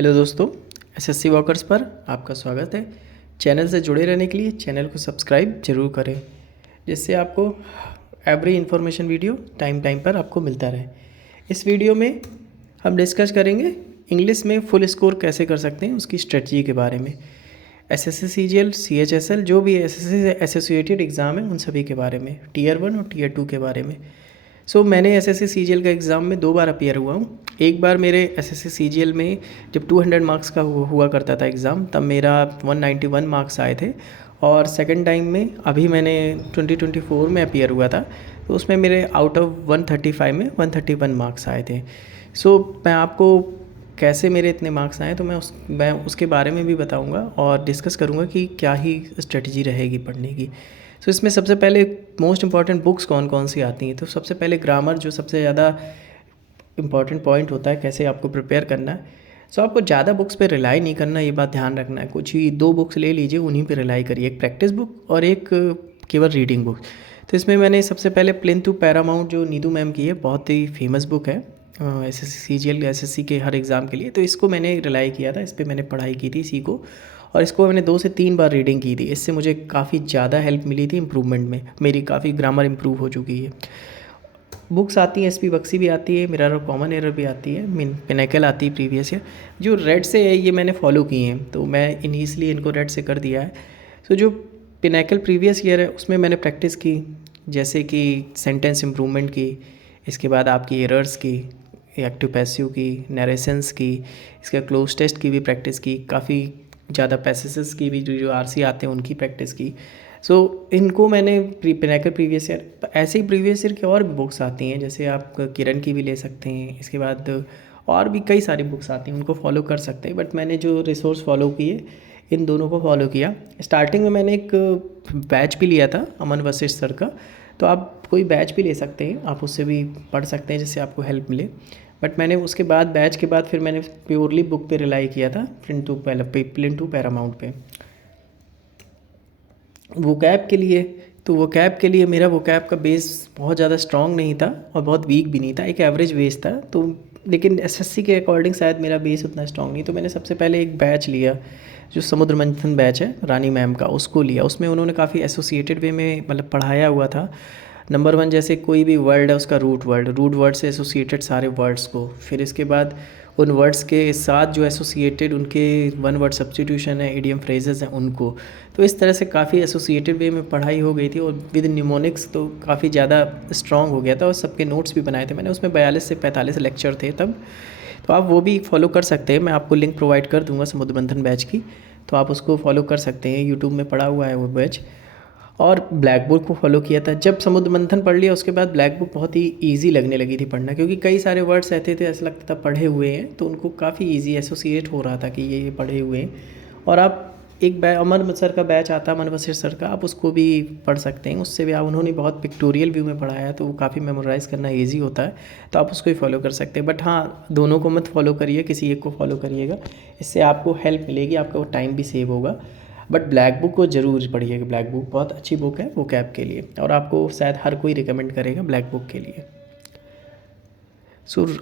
Hello दोस्तों, SSC walkers पर आपका स्वागत है। चैनल से जुड़े रहने के लिए चैनल को सब्सक्राइब जरूर करें, जिससे आपको every information video time time पर आपको मिलता रहे। इस वीडियो में हम डिस्कस करेंगे इंग्लिश में फुल स्कोर कैसे कर सकते हैं, उसकी स्ट्रेटजी के बारे में। एसएससी सीजीएल, सीएचएसएल जो भी एसएससी से एसोसिएटेड एग्ज़ाम है उन सभी के बारे में, टीयर 1 और टीयर 2 के बारे में। मैंने एसएससी सीजीएल का एग्ज़ाम में 2 बार अपीयर हुआ हूँ। एक बार मेरे एसएससी सीजीएल में जब 200 मार्क्स का हुआ करता था एग्ज़ाम, तब मेरा 191 मार्क्स आए थे। और सेकंड टाइम में अभी मैंने 2024 में अपीयर हुआ था, तो उसमें मेरे आउट ऑफ 135 में 131 मार्क्स आए थे। मैं आपको कैसे मेरे इतने मार्क्स आए तो मैं उसके बारे में भी बताऊंगा और डिस्कस करूंगा कि क्या ही स्ट्रेटजी रहेगी पढ़ने की। इसमें सबसे पहले मोस्ट इंपॉर्टेंट बुक्स कौन कौन सी आती हैं। तो सबसे पहले ग्रामर, जो सबसे ज़्यादा इंपॉर्टेंट पॉइंट होता है कैसे आपको प्रिपेयर करना है। आपको ज़्यादा बुक्स पे रिलाई नहीं करना, ये बात ध्यान रखना है। कुछ ही 2 बुक्स ले लीजिए, उन्हीं पे रिलाई करिए, एक प्रैक्टिस बुक और एक केवल रीडिंग बुक। तो इसमें मैंने सबसे पहले प्लेन टू पैरामाउंट जो नीतू मैम की है, बहुत ही फेमस बुक है एसएससी सीजीएल एसएससी के हर एग्ज़ाम के लिए। तो इसको मैंने रिलाई किया था, इस पर मैंने पढ़ाई की थी इसी को, और इसको मैंने 2 से 3 बार रीडिंग की थी। इससे मुझे काफ़ी ज़्यादा हेल्प मिली थी इम्प्रूवमेंट में, मेरी काफ़ी ग्रामर इम्प्रूव हो चुकी है। बुक्स आती हैं, एसपी बक्सी भी आती है, मिरर और कॉमन एरर भी आती है, पिनेकल आती है प्रीवियस ईयर। जो रेड से है ये मैंने फॉलो की हैं, तो मैं इसलिए इनको रेड से कर दिया है। जो पिनेकल प्रीवियस ईयर है उसमें मैंने प्रैक्टिस की, जैसे कि सेंटेंस इम्प्रूवमेंट की, इसके बाद आपकी एरर्स की, एक्टिव पैसिव की, नरेशंस की, इसका क्लोज टेस्ट की भी प्रैक्टिस की, काफ़ी ज़्यादा पैसेसेस की भी जो आरसी आते हैं उनकी प्रैक्टिस की। इनको मैंने पिनेकल प्रीवियस ईयर, ऐसे ही प्रीवियस ईयर की और भी बुक्स आती हैं, जैसे आप किरण की भी ले सकते हैं। इसके बाद और भी कई सारी बुक्स आती हैं, उनको फॉलो कर सकते हैं। बट मैंने जो रिसोर्स फॉलो किए, इन दोनों को फॉलो किया। स्टार्टिंग में मैंने एक बैच भी लिया था अमन वशिष्ठ सर का, तो आप कोई बैच भी ले सकते हैं, आप उससे भी पढ़ सकते हैं जिससे आपको हेल्प मिले। बट मैंने उसके बाद बैच के बाद फिर मैंने प्योरली बुक पे रिलाई किया था, प्लेन टू पैरामाउंट पे। वोकैब के लिए, तो वोकैब के लिए मेरा वोकैब का बेस बहुत ज़्यादा स्ट्रॉन्ग नहीं था और बहुत वीक भी नहीं था, एक एवरेज बेस था। लेकिन एसएससी के अकॉर्डिंग शायद मेरा बेस उतना स्ट्रॉन्ग नहीं। तो मैंने सबसे पहले एक बैच लिया, जो समुद्र मंथन बैच है रानी मैम का, उसको लिया। उसमें उन्होंने काफ़ी एसोसिएटेड वे में मतलब पढ़ाया हुआ था। नंबर 1, जैसे कोई भी वर्ड है उसका रूट वर्ड से एसोसिएटेड सारे वर्ड्स को, फिर इसके बाद उन वर्ड्स के साथ जो एसोसिएटेड उनके 1 वर्ड सब्स्टिट्यूशन है, इडियम फ्रेजेस हैं उनको। तो इस तरह से काफ़ी एसोसिएटेड वे में पढ़ाई हो गई थी, और विद न्यूमोनिक्स तो काफ़ी ज़्यादा स्ट्रॉन्ग हो गया था, और सबके नोट्स भी बनाए थे मैंने। उसमें 42 से 45 लेक्चर थे तब, तो आप वो भी फॉलो कर सकते हैं। मैं आपको लिंक प्रोवाइड कर दूंगा समुद्र मंथन बैच की, तो आप उसको फॉलो कर सकते हैं। यूट्यूब में पड़ा हुआ है वो बैच। और ब्लैक बुक को फॉलो किया था। जब समुद्र मंथन पढ़ लिया उसके बाद ब्लैक बुक बहुत ही ईजी लगने लगी थी पढ़ना, क्योंकि कई सारे वर्ड्स ऐसे थे ऐसा लगता था पढ़े हुए हैं, तो उनको काफ़ी ईजी एसोसिएट हो रहा था कि ये पढ़े हुए हैं। और आप एक अमन सर का बैच आता है, अमन वशिष्ठ सर का, आप उसको भी पढ़ सकते हैं। उससे भी आप, उन्होंने बहुत पिक्टोरियल व्यू में पढ़ाया है, तो वो काफ़ी मेमोराइज़ करना ईजी होता है, तो आप उसको ही फॉलो कर सकते हैं। बट हाँ, दोनों को मत फॉलो करिए, किसी एक को फॉलो करिएगा, इससे आपको हेल्प मिलेगी, आपका टाइम भी सेव होगा। बट ब्लैक बुक को ज़रूर पढ़िएगा, ब्लैक बुक बहुत अच्छी बुक है वो कैब के लिए, और आपको शायद हर कोई रिकमेंड करेगा ब्लैक बुक के लिए।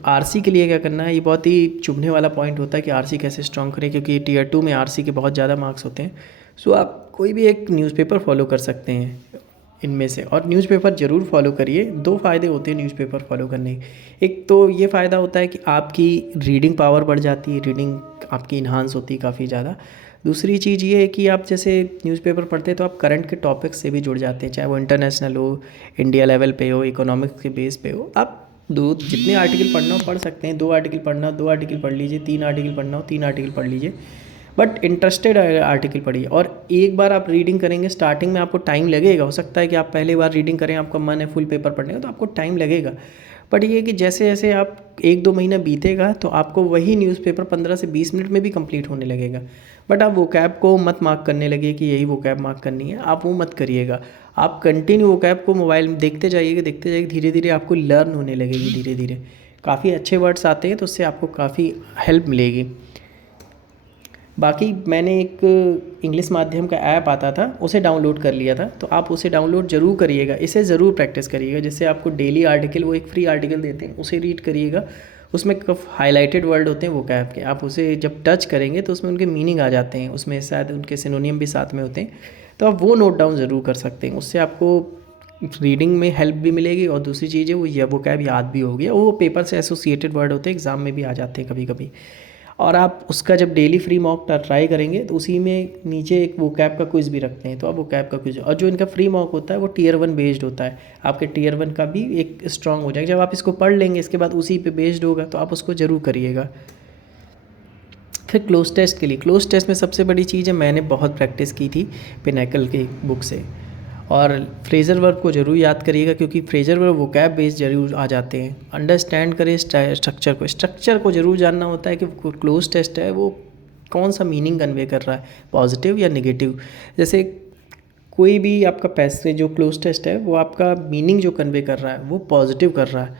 आरसी के लिए क्या करना है, ये बहुत ही चुभने वाला पॉइंट होता है कि आरसी कैसे स्ट्रॉन्ग करें, क्योंकि टीयर 2 में आरसी के बहुत ज़्यादा मार्क्स होते हैं। आप कोई भी एक न्यूज़पेपर फॉलो कर सकते हैं इनमें से, और न्यूज़पेपर ज़रूर फॉलो करिए। 2 फ़ायदे होते हैं न्यूज़पेपर फॉलो करने के। एक तो ये फ़ायदा होता है कि आपकी रीडिंग पावर बढ़ जाती है, रीडिंग आपकी इन्हांस होती है काफ़ी ज़्यादा। दूसरी चीज़ ये है कि आप जैसे न्यूज़पेपर पढ़ते हैं तो आप करंट के टॉपिक्स से भी जुड़ जाते हैं, चाहे वो इंटरनेशनल हो, इंडिया लेवल पे हो, इकोनॉमिक्स के बेस पे हो। आप जितने आर्टिकल पढ़ना हो पढ़ सकते हैं। 2 आर्टिकल पढ़ना हो 2 आर्टिकल पढ़ लीजिए, 3 आर्टिकल पढ़ना हो 3 आर्टिकल पढ़ लीजिए, बट इंटरेस्टेड आर्टिकल पढ़िए। और एक बार आप रीडिंग करेंगे, स्टार्टिंग में आपको टाइम लगेगा, हो सकता है कि आप पहले बार रीडिंग करें, आपका मन है फुल पेपर पढ़ने का, तो आपको टाइम लगेगा। बट ये कि जैसे जैसे आप 1-2 महीना बीतेगा तो आपको वही न्यूज़पेपर 15 से 20 मिनट में भी कंप्लीट होने लगेगा। बट आप वोकैब को मत मार्क करने लगे कि यही वोकैब मार्क करनी है, आप वो मत करिएगा। आप कंटिन्यू वोकैब को मोबाइल में देखते जाइएगा, धीरे धीरे आपको लर्न होने लगेगी, धीरे धीरे काफ़ी अच्छे वर्ड्स आते हैं, तो उससे आपको काफ़ी हेल्प मिलेगी। बाकी मैंने एक इंग्लिश माध्यम का ऐप आता था, उसे डाउनलोड कर लिया था, तो आप उसे डाउनलोड ज़रूर करिएगा, इसे ज़रूर प्रैक्टिस करिएगा, जिससे आपको डेली आर्टिकल, वो एक फ्री आर्टिकल देते हैं, उसे रीड करिएगा। उसमें हाईलाइटेड वर्ड होते हैं वो कैब के, आप उसे जब टच करेंगे तो उसमें उनके मीनिंग आ जाते हैं, उसमें शायद उनके सिनोनियम भी साथ में होते हैं, तो आप वो नोट डाउन ज़रूर कर सकते हैं। उससे आपको रीडिंग में हेल्प भी मिलेगी और दूसरी चीज़ है वो कैब याद भी होगी, वो पेपर से एसोसिएटेड वर्ड होते हैं, एग्ज़ाम में भी आ जाते हैं कभी कभी। और आप उसका जब डेली फ्री मॉक ट्राई करेंगे तो उसी में नीचे एक वो कैब का क्विज़ भी रखते हैं, तो आप वो कैब का क्विज़, और जो इनका फ्री मॉक होता है वो टियर 1 बेस्ड होता है, आपके टियर 1 का भी एक स्ट्रांग हो जाएगा। जब आप इसको पढ़ लेंगे इसके बाद उसी पे बेस्ड होगा, तो आप उसको ज़रूर करिएगा। फिर क्लोज टेस्ट के लिए, क्लोज टेस्ट में सबसे बड़ी चीज़ है, मैंने बहुत प्रैक्टिस की थी पिनैकल की बुक से, और फ्रेजर वर्ब को ज़रूर याद करिएगा क्योंकि फ्रेजर वर्ब वोकैब बेस ज़रूर आ जाते हैं। अंडरस्टैंड करें स्ट्रक्चर को ज़रूर जानना होता है कि क्लोज टेस्ट है वो कौन सा मीनिंग कन्वे कर रहा है, पॉजिटिव या नेगेटिव। जैसे कोई भी आपका पैसेज जो क्लोज टेस्ट है वो आपका मीनिंग जो कन्वे कर रहा है वो पॉजिटिव कर रहा है,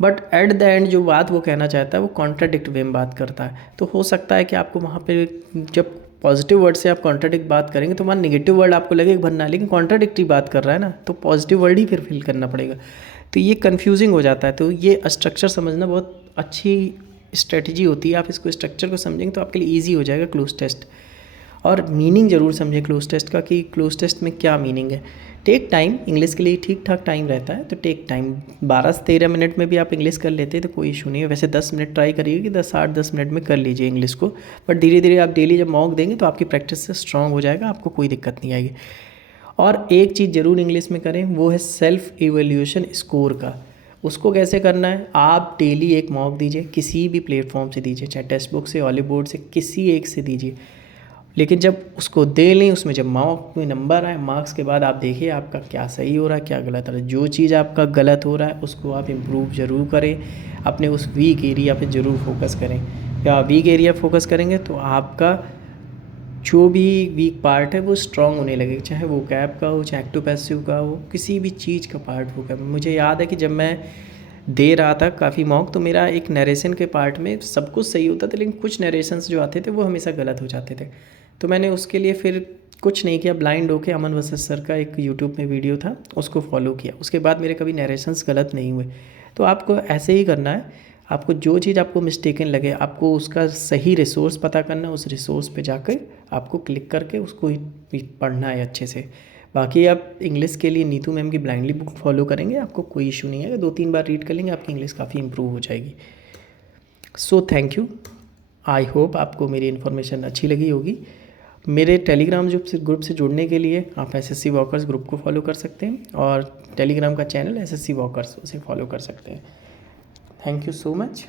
बट एट द एंड जो बात वो कहना चाहता है वो कॉन्ट्राडिक्ट वे में बात करता है। तो हो सकता है कि आपको वहाँ पे जब पॉजिटिव वर्ड से आप कॉन्ट्राडिक्ट बात करेंगे तो वहाँ नेगेटिव वर्ड आपको लगे भरना, लेकिन कॉन्ट्राडिक्टरी बात कर रहा है ना, तो पॉजिटिव वर्ड ही फिर फिल करना पड़ेगा। तो ये कन्फ्यूजिंग हो जाता है। तो ये स्ट्रक्चर समझना बहुत अच्छी स्ट्रेटजी होती है, आप इसको स्ट्रक्चर को समझेंगे तो आपके लिए ईजी हो जाएगा क्लोज टेस्ट। और मीनिंग ज़रूर समझें क्लोज टेस्ट का कि क्लोज टेस्ट में क्या मीनिंग है। टेक टाइम, इंग्लिश के लिए ठीक ठाक टाइम रहता है, तो टेक टाइम 12 से 13 मिनट में भी आप इंग्लिश कर लेते हैं तो कोई इशू नहीं है। वैसे 10 मिनट ट्राई करिए कि 8-10 मिनट में कर लीजिए इंग्लिश को, बट धीरे धीरे आप डेली जब मॉक देंगे तो आपकी प्रैक्टिस से स्ट्रांग हो जाएगा, आपको कोई दिक्कत नहीं आएगी। और एक चीज़ ज़रूर इंग्लिश में करें वो है सेल्फ इवैल्यूएशन स्कोर का। उसको कैसे करना है, आप डेली एक मॉक दीजिए, किसी भी प्लेटफॉर्म से दीजिए, चाहे टेक्स्ट बुक से, हॉलीबोर्ड से, किसी एक से दीजिए। लेकिन जब उसको दे लें, उसमें जब मॉक में नंबर आए, मार्क्स के बाद आप देखिए आपका क्या सही हो रहा है क्या गलत हो रहा है। जो चीज़ आपका गलत हो रहा है उसको आप इम्प्रूव ज़रूर करें, अपने उस वीक एरिया पे ज़रूर फोकस करें। या वीक एरिया फोकस करेंगे तो आपका जो भी वीक पार्ट है वो स्ट्रांग होने लगेगा, चाहे वो कैब का हो, चाहे एक्टिव पैसिव का हो, किसी भी चीज़ का पार्ट होगा। मुझे याद है कि जब मैं दे रहा था काफ़ी मॉक तो मेरा एक नरेशन के पार्ट में सब कुछ सही होता था, लेकिन कुछ नरेशंस जो आते थे वो हमेशा गलत हो जाते थे। तो मैंने उसके लिए फिर कुछ नहीं किया, ब्लाइंड होके अमन वर्सेस सर का एक यूट्यूब में वीडियो था उसको फॉलो किया, उसके बाद मेरे कभी नरेशंस गलत नहीं हुए। तो आपको ऐसे ही करना है, आपको जो चीज़ आपको मिस्टेकन लगे आपको उसका सही रिसोर्स पता करना है, उस रिसोर्स पे जाकर आपको क्लिक करके उसको ही पढ़ना है अच्छे से। बाकी आप इंग्लिश के लिए नीतू मैम की ब्लाइंडली बुक फॉलो करेंगे आपको कोई इशू नहीं है, 2-3 बार रीड कर लेंगे आपकी इंग्लिश काफ़ी इंप्रूव हो जाएगी। So thank you, I hope आपको मेरी इन्फॉर्मेशन अच्छी लगी होगी। मेरे टेलीग्राम ग्रुप से जुड़ने के लिए आप एसएससी वॉकर्स ग्रुप को फॉलो कर सकते हैं, और टेलीग्राम का चैनल एसएससी वॉकर्स उसे फॉलो कर सकते हैं। Thank you so much.